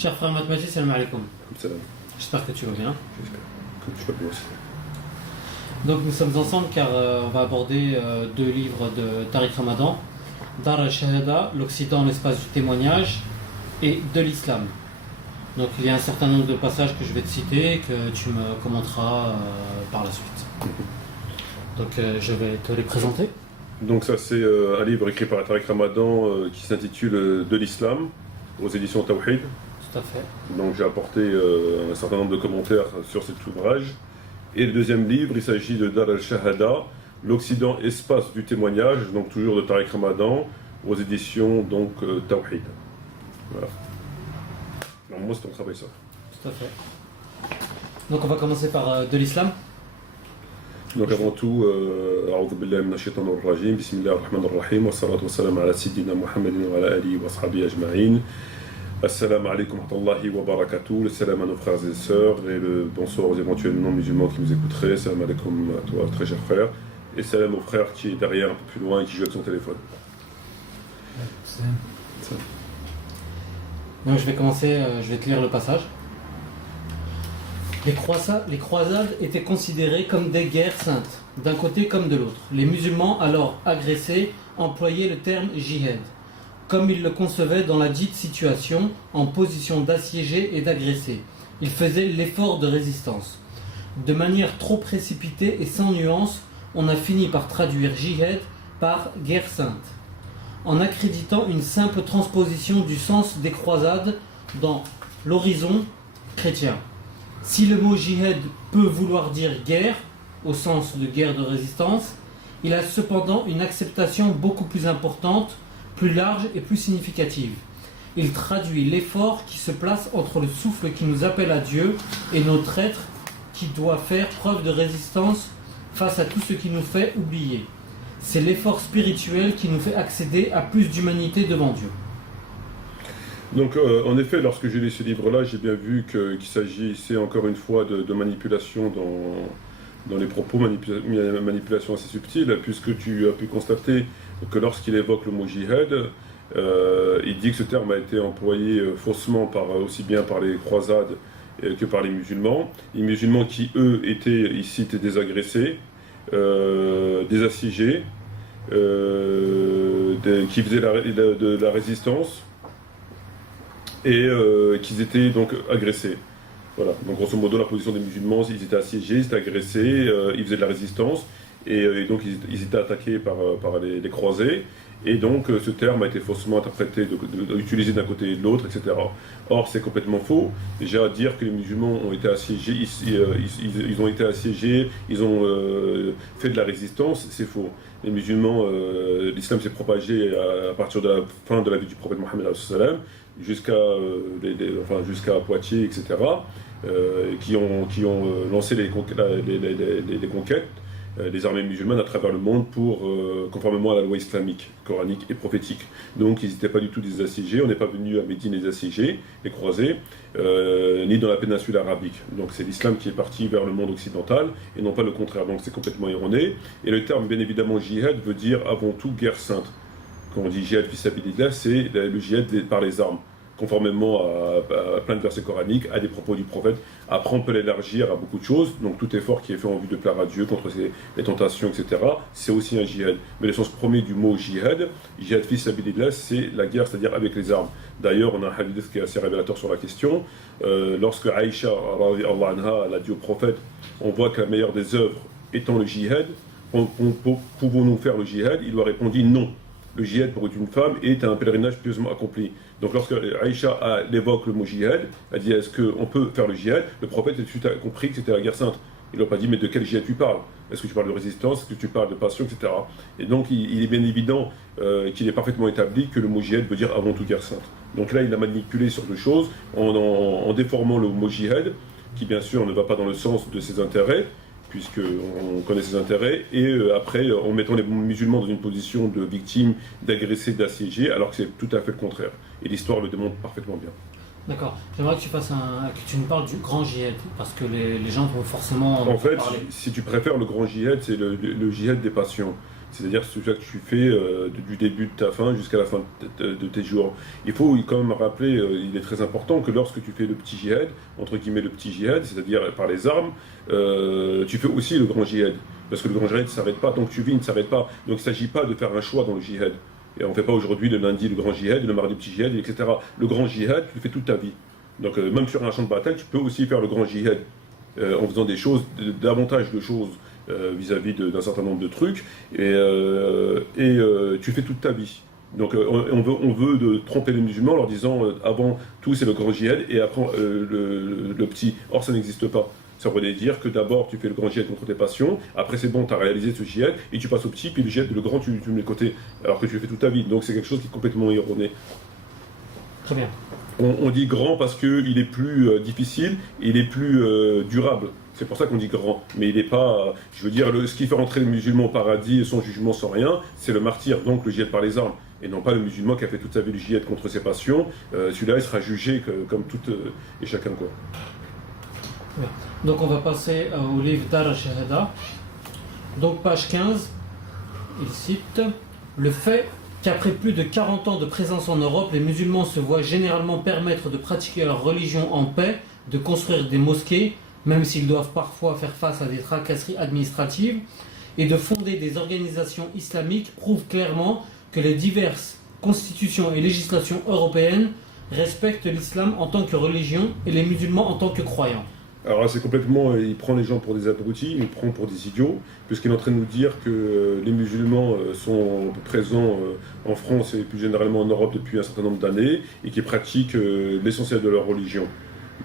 Cher frère mathématique, salam alaikum. Salam. J'espère que tu vas bien. J'espère que tu vas bien aussi. Donc nous sommes ensemble car on va aborder deux livres de Tariq Ramadan, Dar al-Shahada, l'Occident, l'espace du témoignage, et de l'islam. Donc il y a un certain nombre de passages que je vais te citer, que tu me commenteras par la suite. Donc je vais te les présenter. Donc ça c'est un livre écrit par Tariq Ramadan qui s'intitule De l'islam aux éditions Tawhid. Tout à fait. Donc j'ai apporté un certain nombre de commentaires sur cet ouvrage. Et le deuxième livre, il s'agit de Dar al-Shahada, l'Occident, espace du témoignage, donc toujours de Tariq Ramadan, aux éditions donc Tawhid. Voilà. Alors moi c'est ton travail ça. Tout à fait. Donc on va commencer par de l'islam. Donc avant tout, أعوذ بالله من الشيطان الرجيم بسم الله الرحمن الرحيم والصلاة والسلام على سيدنا محمد وعلى آله وأصحابه أجمعين. Assalamu alaikum wa rahmatullahi wa barakatuh, le salam à nos frères et sœurs et le bonsoir aux éventuels non-musulmans qui nous écouteraient. Salam alaikum à toi, très cher frère, et salam au frère qui est derrière un peu plus loin et qui joue avec son téléphone. Donc je vais commencer, je vais te lire le passage. Les croisades étaient considérées comme des guerres saintes, d'un côté comme de l'autre. Les musulmans, alors agressés, employaient le terme jihad, comme ils le concevaient dans la dite situation, en position d'assiéger et d'agresser. Ils faisaient l'effort de résistance. De manière trop précipitée et sans nuance, on a fini par traduire jihad par guerre sainte, en accréditant une simple transposition du sens des croisades dans l'horizon chrétien. Si le mot jihad peut vouloir dire guerre, au sens de guerre de résistance, il a cependant une acceptation beaucoup plus importante, plus large et plus significative. Il traduit l'effort qui se place entre le souffle qui nous appelle à Dieu et notre être qui doit faire preuve de résistance face à tout ce qui nous fait oublier. C'est l'effort spirituel qui nous fait accéder à plus d'humanité devant Dieu. Donc en effet, lorsque j'ai lu ce livre-là, j'ai bien vu qu'il s'agissait encore une fois de manipulation dans les propos, manipulation assez subtile, puisque tu as pu constater que lorsqu'il évoque le mot jihad, il dit que ce terme a été employé faussement aussi bien par les croisades que par les musulmans qui eux étaient ici des agressés, des assiégés, qui faisaient de la résistance et qu'ils étaient donc agressés. Voilà, donc grosso modo la position des musulmans, ils étaient assiégés, ils étaient agressés, ils faisaient de la résistance, et donc ils étaient attaqués par les croisés, et donc ce terme a été faussement interprété, utilisé d'un côté et de l'autre, etc. Or c'est complètement faux. Déjà dire que les musulmans ont été assiégés, ils ont été assiégés, ils ont fait de la résistance, c'est faux. Les musulmans, l'islam s'est propagé à partir de la fin de la vie du prophète Mohammed jusqu'à Poitiers, etc., qui ont lancé les conquêtes, les armées musulmanes à travers le monde conformément à la loi islamique, coranique et prophétique. Donc ils n'étaient pas du tout des assiégés, on n'est pas venu à Médine les assiéger, les croiser, ni dans la péninsule arabique. Donc c'est l'islam qui est parti vers le monde occidental et non pas le contraire, donc c'est complètement erroné. Et le terme bien évidemment jihad veut dire avant tout guerre sainte. Quand on dit jihad fi sabilillah, c'est le jihad par les armes, conformément à plein de versets coraniques, à des propos du prophète. Après, on peut l'élargir à beaucoup de choses, donc tout effort qui est fait en vue de plaire à Dieu contre les tentations, etc., c'est aussi un jihad. Mais le sens premier du mot jihad fi sabilillah, c'est la guerre, c'est-à-dire avec les armes. D'ailleurs, on a un hadith qui est assez révélateur sur la question. Lorsque Aïcha, elle a dit au prophète, on voit que la meilleure des œuvres étant le jihad, pouvons-nous faire le jihad? Il lui a répondu non. Le jihad pour une femme est un pèlerinage pieusement accompli. Donc lorsque Aïcha évoque le mot jihad, elle dit est-ce qu'on peut faire le jihad? Le prophète a tout de suite compris que c'était la guerre sainte. Il n'a pas dit mais de quel jihad tu parles? Est-ce que tu parles de résistance? Est-ce que tu parles de passion, etc. Et donc il est bien évident qu'il est parfaitement établi que le mot jihad veut dire avant tout guerre sainte. Donc là il a manipulé sur deux choses en déformant le mot jihad, qui bien sûr ne va pas dans le sens de ses intérêts, puisqu'on connaît ses intérêts, et après en mettant les musulmans dans une position de victime, d'agressés, d'assiégés, alors que c'est tout à fait le contraire. Et l'histoire le démontre parfaitement bien. D'accord. J'aimerais que tu me parles du grand jihad, parce que les gens vont forcément en fait, parler. si tu préfères, le grand jihad, c'est le jihad des passions. c'est-à-dire celui que tu fais du début de ta fin jusqu'à la fin de tes jours. Il faut quand même rappeler, il est très important que lorsque tu fais le petit djihad, entre guillemets le petit djihad, c'est-à-dire par les armes, tu fais aussi le grand djihad. Parce que le grand djihad ne s'arrête pas, tant que tu vis, il ne s'arrête pas. Donc il ne s'agit pas de faire un choix dans le djihad. Et on ne fait pas aujourd'hui le lundi le grand djihad, le mardi le petit djihad, etc. Le grand djihad, tu le fais toute ta vie. Donc même sur un champ de bataille, tu peux aussi faire le grand djihad en faisant des choses, davantage de choses vis-à-vis d'un certain nombre de trucs, et tu fais toute ta vie. Donc on veut tromper les musulmans en leur disant avant tout c'est le grand djihad et après le petit. Or ça n'existe pas. Ça voudrait dire que d'abord tu fais le grand djihad contre tes passions, après c'est bon, tu as réalisé ce djihad, et tu passes au petit, puis le djihad, le grand tu le mets de côté, alors que tu le fais toute ta vie. Donc c'est quelque chose qui est complètement erroné. Très bien. On dit grand parce qu'il est plus difficile, il est plus durable. C'est pour ça qu'on dit grand. Mais il n'est pas. Je veux dire, ce qui fait rentrer le musulman au paradis et son jugement sans rien, c'est le martyr, donc le djihad par les armes. Et non pas le musulman qui a fait toute sa vie le djihad contre ses passions. Celui-là, il sera jugé comme tout et chacun, quoi. Bien. Donc on va passer au livre Dar al-Shahada. Donc page 15, il cite le fait qu'après plus de 40 ans de présence en Europe, les musulmans se voient généralement permettre de pratiquer leur religion en paix, de construire des mosquées, même s'ils doivent parfois faire face à des tracasseries administratives, et de fonder des organisations islamiques, prouve clairement que les diverses constitutions et législations européennes respectent l'islam en tant que religion et les musulmans en tant que croyants. Alors c'est complètement, il prend les gens pour des abrutis, il nous prend pour des idiots, puisqu'il est en train de nous dire que les musulmans sont présents en France et plus généralement en Europe depuis un certain nombre d'années, et qui pratiquent l'essentiel de leur religion.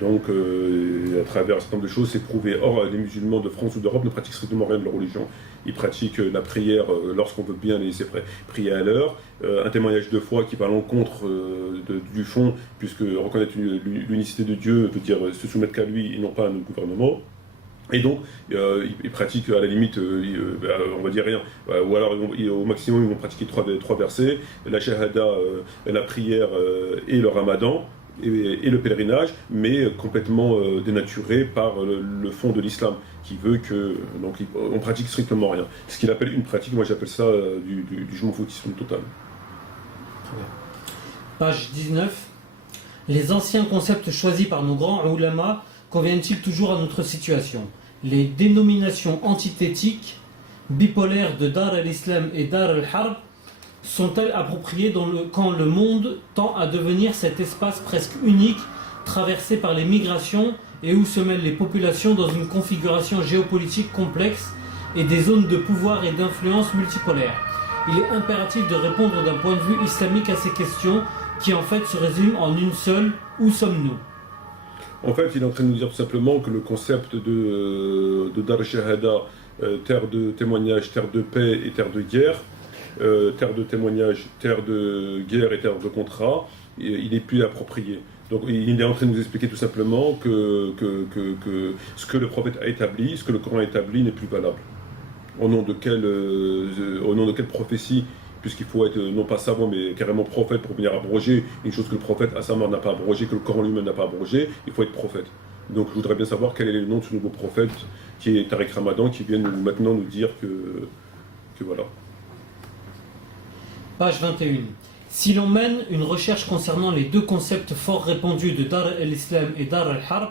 Donc à travers un certain nombre de choses, c'est prouvé. Or, les musulmans de France ou d'Europe ne pratiquent strictement rien de leur religion. Ils pratiquent la prière lorsqu'on veut bien les laisser prier à l'heure, un témoignage de foi qui va à l'encontre du fond, puisque reconnaître l'unicité de Dieu veut dire se soumettre qu'à lui et non pas à notre gouvernement. Et donc, ils pratiquent à la limite, on va dire rien. Ou alors, au maximum, ils vont pratiquer trois versets, la shahada, la prière et le ramadan. Et le pèlerinage, mais complètement dénaturé par le fond de l'islam, qui veut que donc on pratique strictement rien. Ce qu'il appelle une pratique, moi j'appelle ça du je m'en foutisme total. Page 19. Les anciens concepts choisis par nos grands ulama conviennent-ils toujours à notre situation? Les dénominations antithétiques, bipolaires de Dar al-Islam et Dar al-Harb sont-elles appropriées quand le monde tend à devenir cet espace presque unique, traversé par les migrations et où se mêlent les populations dans une configuration géopolitique complexe et des zones de pouvoir et d'influence multipolaires? Il est impératif de répondre d'un point de vue islamique à ces questions qui en fait se résument en une seule: où sommes-nous? En fait, il est en train de nous dire tout simplement que le concept de Dar al-Shahada, terre de témoignage, terre de paix et terre de guerre, terre de témoignage, terre de guerre et terre de contrat, il est plus approprié. Donc il est en train de nous expliquer tout simplement que ce que le prophète a établi, ce que le Coran a établi n'est plus valable. Au nom de quelle prophétie, puisqu'il faut être non pas savant mais carrément prophète pour venir abroger une chose que le prophète à sa mort n'a pas abrogé, que le Coran lui-même n'a pas abrogé, il faut être prophète. Donc je voudrais bien savoir quel est le nom de ce nouveau prophète qui est Tariq Ramadan, qui vient maintenant nous dire que voilà. Page 21. Si l'on mène une recherche concernant les deux concepts fort répandus de Dar al-Islam et Dar al-Harb,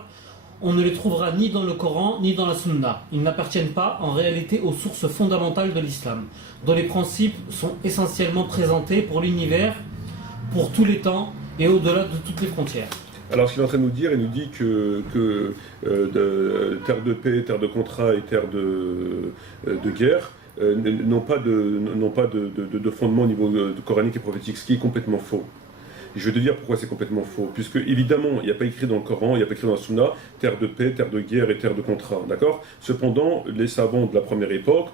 on ne les trouvera ni dans le Coran ni dans la Sunna. Ils n'appartiennent pas en réalité aux sources fondamentales de l'islam, dont les principes sont essentiellement présentés pour l'univers, pour tous les temps et au-delà de toutes les frontières. Alors ce qu'il est en train de nous dire, il nous dit que terre de paix, terre de contrat et terre de guerre n'ont pas de fondement au niveau coranique et prophétique, ce qui est complètement faux. Je vais te dire pourquoi c'est complètement faux. Puisque, évidemment, il n'y a pas écrit dans le Coran, il n'y a pas écrit dans la Sunna, terre de paix, terre de guerre et terre de contrat. D'accord ? Cependant, les savants de la première époque,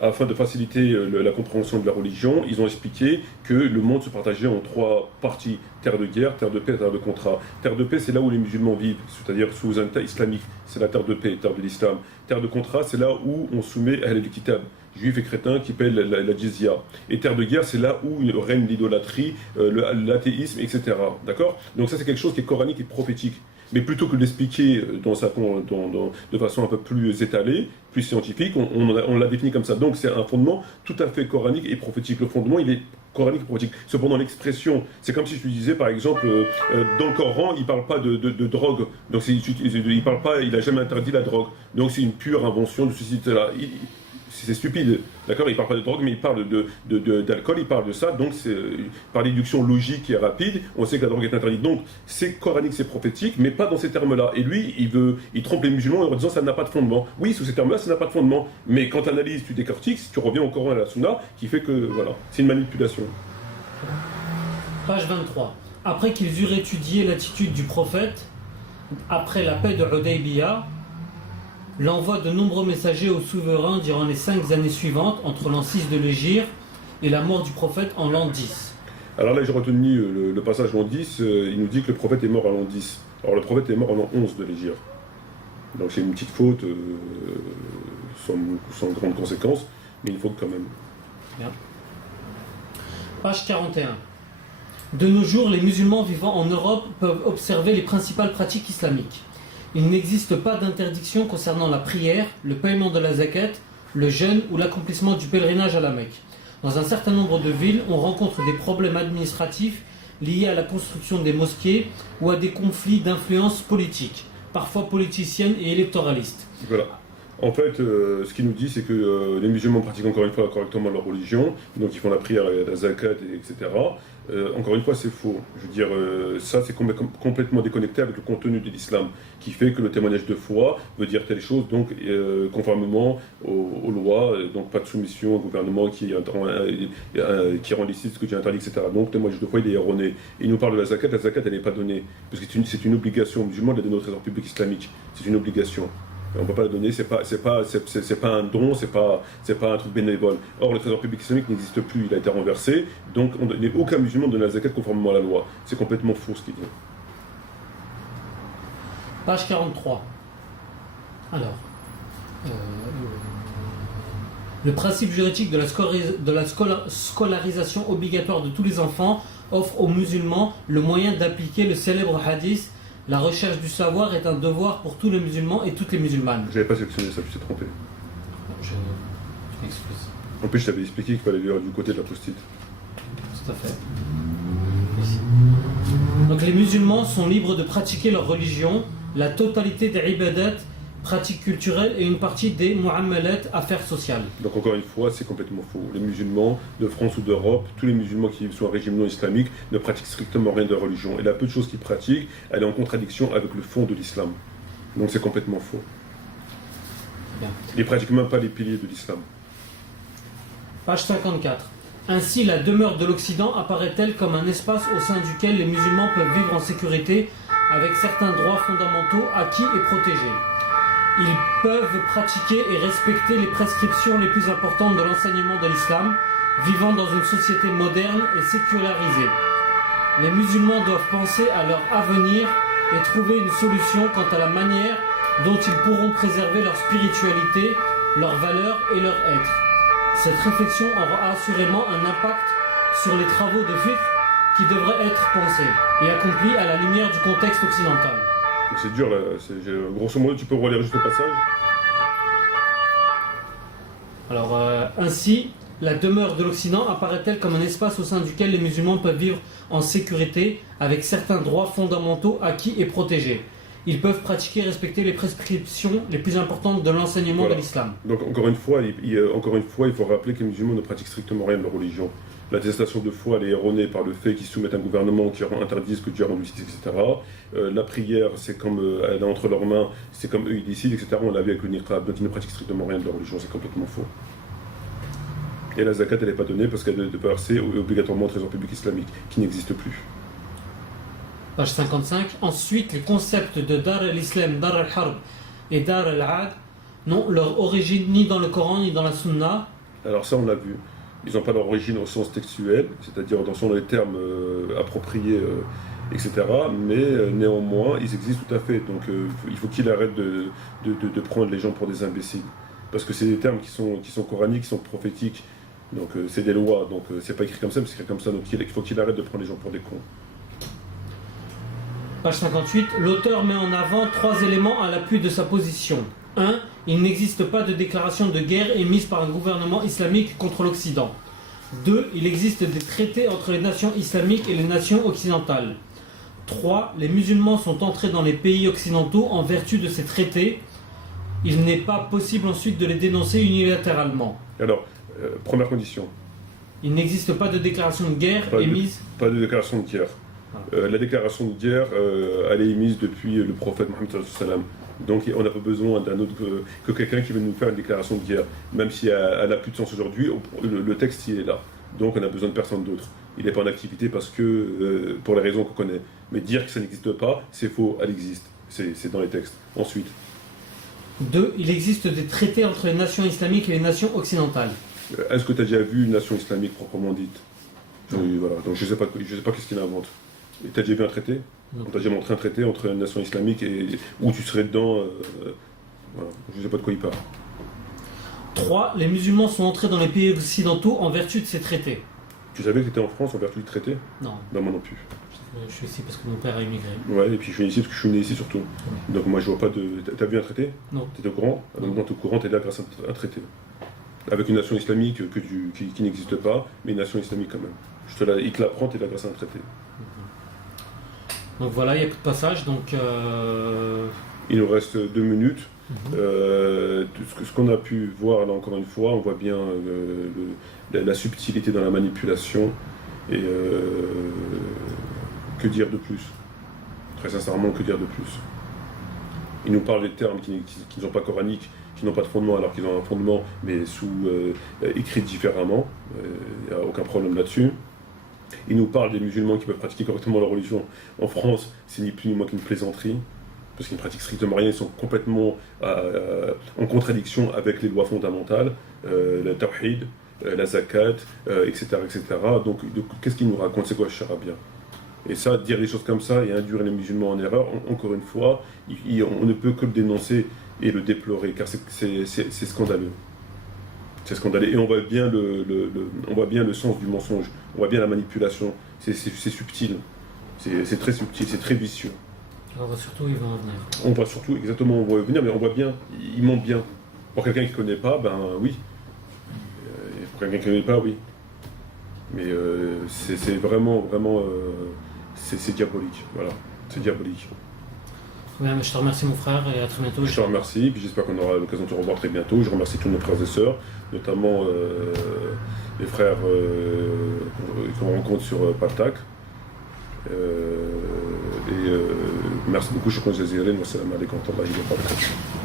afin de faciliter la compréhension de la religion, ils ont expliqué que le monde se partageait en trois parties: terre de guerre, terre de paix et terre de contrat. Terre de paix, c'est là où les musulmans vivent, c'est-à-dire sous un État islamique. C'est la terre de paix, terre de l'islam. Terre de contrat, c'est là où on soumet à al-kitab, juifs et crétins qui paient la jizya. Et terre de guerre, c'est là où règne l'idolâtrie, l'athéisme, etc. D'accord ? Donc ça, c'est quelque chose qui est coranique et prophétique. Mais plutôt que de l'expliquer de façon un peu plus étalée, plus scientifique, on l'a défini comme ça. Donc c'est un fondement tout à fait coranique et prophétique. Le fondement, il est coranique et prophétique. Cependant, l'expression, c'est comme si je te disais, par exemple, dans le Coran, il ne parle pas de drogue. Donc il parle pas, il n'a jamais interdit la drogue. Donc c'est une pure invention de ceci, de cela. C'est stupide, d'accord? Il ne parle pas de drogue, mais il parle d'alcool, il parle de ça. Donc, par déduction logique et rapide, on sait que la drogue est interdite. Donc, c'est coranique, c'est prophétique, mais pas dans ces termes-là. Et lui, il trompe les musulmans en leur disant ça n'a pas de fondement. Oui, sous ces termes-là, ça n'a pas de fondement. Mais quand tu analyses, tu décortiques, tu reviens au Coran et à la Sunna, qui fait que, voilà, c'est une manipulation. Page 23. Après qu'ils eurent étudié l'attitude du prophète, après la paix de Hudaybiyah, l'envoi de nombreux messagers au souverain durant les 5 années suivantes, entre l'an 6 de l'Hégire et la mort du prophète en l'an 10. Alors là, j'ai retenu le passage l'an 10, il nous dit que le prophète est mort à l'an 10. Alors le prophète est mort en l'an 11 de l'Hégire. Donc c'est une petite faute, sans grande conséquence, mais une faute quand même. Bien. Page 41. De nos jours, les musulmans vivant en Europe peuvent observer les principales pratiques islamiques. Il n'existe pas d'interdiction concernant la prière, le paiement de la zakat, le jeûne ou l'accomplissement du pèlerinage à la Mecque. Dans un certain nombre de villes, on rencontre des problèmes administratifs liés à la construction des mosquées ou à des conflits d'influence politique, parfois politicienne et électoraliste. Voilà. En fait, ce qu'il nous dit, c'est que les musulmans pratiquent encore une fois correctement leur religion, donc ils font la prière, la zakat, etc. Encore une fois, c'est faux. Je veux dire, ça, c'est complètement déconnecté avec le contenu de l'islam, qui fait que le témoignage de foi veut dire telle chose, donc conformément aux lois, donc pas de soumission au gouvernement qui rend licite ce que tu interdis, etc. Donc le témoignage de foi, il est erroné. Il nous parle de la zakat elle n'est pas donnée, parce que c'est une obligation musulmane de donner au trésor public islamique. C'est une obligation. On ne peut pas la donner, c'est pas un don, c'est pas un truc bénévole. Or, le trésor public islamique n'existe plus, il a été renversé, donc aucun musulman ne donne la zakat conformément à la loi. C'est complètement faux ce qu'il dit. Page 43. Alors, le principe juridique de la scolarisation obligatoire de tous les enfants offre aux musulmans le moyen d'appliquer le célèbre hadith. La recherche du savoir est un devoir pour tous les musulmans et toutes les musulmanes. Je n'avais pas sélectionné ça, tu t'es trompé. Je m'excuse. En plus, je t'avais expliqué qu'il fallait lire du côté de la post-it. Tout à fait. Ici. Donc les musulmans sont libres de pratiquer leur religion, la totalité des ibadat, pratiques culturelles et une partie des mu'amalat, affaires sociales. Donc encore une fois, c'est complètement faux. Les musulmans de France ou d'Europe, tous les musulmans qui vivent sous un régime non islamique ne pratiquent strictement rien de religion. Et la peu de choses qu'ils pratiquent, elle est en contradiction avec le fond de l'islam. Donc c'est complètement faux. Bien. Ils ne pratiquent même pas les piliers de l'islam. Page 54. Ainsi, la demeure de l'Occident apparaît-elle comme un espace au sein duquel les musulmans peuvent vivre en sécurité avec certains droits fondamentaux acquis et protégés. Ils peuvent pratiquer et respecter les prescriptions les plus importantes de l'enseignement de l'islam, vivant dans une société moderne et sécularisée. Les musulmans doivent penser à leur avenir et trouver une solution quant à la manière dont ils pourront préserver leur spiritualité, leurs valeurs et leur être. Cette réflexion aura assurément un impact sur les travaux de fiqh qui devraient être pensés et accomplis à la lumière du contexte occidental. C'est dur là, grosso modo tu peux relire juste le passage. Alors ainsi, la demeure de l'Occident apparaît-elle comme un espace au sein duquel les musulmans peuvent vivre en sécurité avec certains droits fondamentaux acquis et protégés. Ils peuvent pratiquer et respecter les prescriptions les plus importantes de l'enseignement de l'islam. Donc encore une fois, il faut rappeler que les musulmans ne pratiquent strictement rien de leur religion. L'attestation de foi elle est erronée par le fait qu'ils soumettent un gouvernement qui interdit ce que Dieu a rendu licite, etc. La prière, c'est comme elle est entre leurs mains, c'est comme eux ils décident, etc. On l'a vu avec le niqab, donc ils ne pratiquent strictement rien de leur religion, c'est complètement faux. Et la zakat, elle n'est pas donnée parce qu'elle est versée obligatoirement au trésor public islamique, qui n'existe plus. Page 55. Ensuite, les concepts de Dar al-Islam, Dar al-Harb et Dar al-Ad n'ont leur origine ni dans le Coran ni dans la Sunna. Alors ça, on l'a vu. Ils n'ont pas leur origine au sens textuel, c'est-à-dire dans les termes appropriés, etc. Mais néanmoins, ils existent tout à fait. Donc il faut qu'il arrête de prendre les gens pour des imbéciles. Parce que c'est des termes qui sont coraniques, qui sont prophétiques. Donc c'est des lois. Donc c'est pas écrit comme ça, mais c'est écrit comme ça. Donc il faut qu'il arrête de prendre les gens pour des cons. Page 58, l'auteur met en avant 3 éléments à l'appui de sa position. 1. Il n'existe pas de déclaration de guerre émise par un gouvernement islamique contre l'Occident. 2. Il existe des traités entre les nations islamiques et les nations occidentales. 3. Les musulmans sont entrés dans les pays occidentaux en vertu de ces traités. Il n'est pas possible ensuite de les dénoncer unilatéralement. Alors, première condition. Il n'existe pas de déclaration de guerre émise. Pas de déclaration de guerre. La déclaration de guerre, elle est émise depuis le prophète Mohammed sallallahu alayhi wa sallam. Donc on n'a pas besoin d'un autre que quelqu'un qui vienne nous faire une déclaration de guerre. Même si elle n'a plus de sens aujourd'hui, le texte il est là. Donc on a besoin de personne d'autre. Il n'est pas en activité parce que, pour les raisons qu'on connaît. Mais dire que ça n'existe pas, c'est faux, elle existe. C'est dans les textes. Ensuite. 2. Il existe des traités entre les nations islamiques et les nations occidentales. Est-ce que tu as déjà vu une nation islamique proprement dite? Voilà. Donc je ne sais pas qu'est-ce qu'il invente. Tu as déjà vu un traité? On t'a déjà montré un traité entre une nation islamique et où tu serais dedans. Voilà. Je ne sais pas de quoi il parle. 3. Les musulmans sont entrés dans les pays occidentaux en vertu de ces traités. Tu savais que tu étais en France en vertu du traité? Non. Non, moi non plus. Je suis ici parce que mon père a immigré. Ouais, et puis je suis ici parce que je suis né ici surtout. Donc moi je vois pas de... T'as vu un traité? Non. T'étais au courant? Donc t'es au courant, t'es là grâce à un traité. Avec une nation islamique qui n'existe pas, mais une nation islamique quand même. Il te l'apprend, t'es là grâce à un traité. Donc voilà, il n'y a plus de passage, donc... Il nous reste 2 minutes. Ce qu'on a pu voir là encore une fois, on voit bien la subtilité dans la manipulation et que dire de plus? Très sincèrement, que dire de plus? Il nous parle des termes qui ne sont pas coraniques, qui n'ont pas de fondement alors qu'ils ont un fondement, mais écrits différemment. Il n'y a aucun problème là-dessus. Il nous parle des musulmans qui peuvent pratiquer correctement leur religion. En France, c'est ni plus ni moins qu'une plaisanterie, parce qu'ils ne pratiquent strictement rien, ils sont complètement en contradiction avec les lois fondamentales, le tawhid, la zakat, etc. etc. Donc qu'est-ce qu'il nous raconte? C'est quoi le charabia? Et ça, dire des choses comme ça et induire les musulmans en erreur, encore une fois, on ne peut que le dénoncer et le déplorer, car c'est scandaleux. C'est scandaleux. Et on voit bien le sens du mensonge, on voit bien la manipulation, c'est subtil, c'est très subtil, c'est très vicieux. On voit surtout, il va en venir. On voit surtout, exactement, on voit venir, mais on voit bien, il ment bien. Pour quelqu'un qui ne connaît pas, ben oui. Pour quelqu'un qui ne connaît pas, oui. Mais c'est vraiment, c'est diabolique, voilà, c'est diabolique. Bien, je te remercie mon frère et à très bientôt. Je te remercie, puis j'espère qu'on aura l'occasion de te revoir très bientôt. Je remercie tous nos frères et sœurs, notamment les frères qu'on rencontre sur Paltak. Merci beaucoup, je suis content de vous. Salam alaikum wa rahmatullahi wa barakatuh.